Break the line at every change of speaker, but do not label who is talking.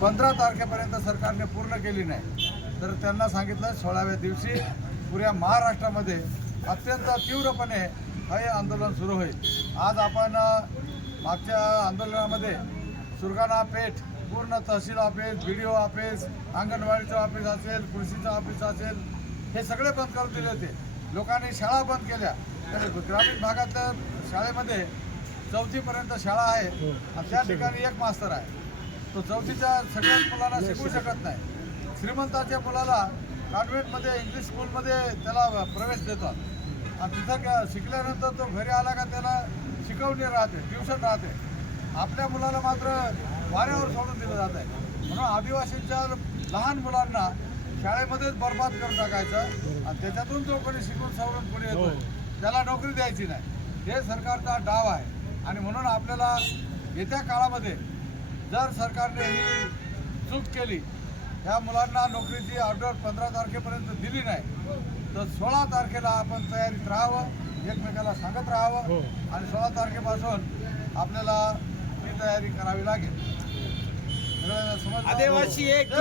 पंधरा तारखेपर्यंत सरकारने पूर्ण केली नाही. तर त्यांना सांगितलं सोळाव्या दिवशी पुऱ्या महाराष्ट्रामध्ये अत्यंत तीव्रपणे हे आंदोलन सुरू होईल. आज आपण मागच्या आंदोलनामध्ये सुरगाणा पेठ पूर्ण तहसील office B D O office अंगणवाडीचं office असेल कृषीचं ऑफिस असेल हे सगळे बंद करून दिले होते. लोकांनी शाळा बंद केल्या. तर ग्रामीण भागातल्या शाळेमध्ये चौथीपर्यंत शाळा आहे. त्या ठिकाणी एक मास्तर आहे. तो चौथीच्या सगळ्याच मुलांना शिकवू शकत नाही. श्रीमंताच्या मुलाला कॉन्व्हेंटमध्ये इंग्लिश स्कूलमध्ये त्याला प्रवेश देतात. आणि तिथं का शिकल्यानंतर तो घरी आला का त्याला शिकवणी राहते ट्युशन राहते. आपल्या मुलाला मात्र वाऱ्यावर सोडून दिलं जात आहे. म्हणून आदिवासींच्या लहान मुलांना शाळेमध्येच बर्बाद करून टाकायचं आणि त्याच्यातून जो कोणी शिकून सवरून कोणी येतो त्याला नोकरी द्यायची नाही. हे सरकारचा डाव आहे. आणि म्हणून आपल्याला येत्या काळामध्ये जर सरकारने ही चूक केली ह्या मुलांना नोकरीची ऑर्डर पंधरा तारखेपर्यंत दिली नाही तर सोळा तारखेला आपण तयारीत राहावं एकमेकाला सांगत राहावं आणि सोळा तारखेपासून आपल्याला ती तयारी करावी लागेल?
आदिवासी एक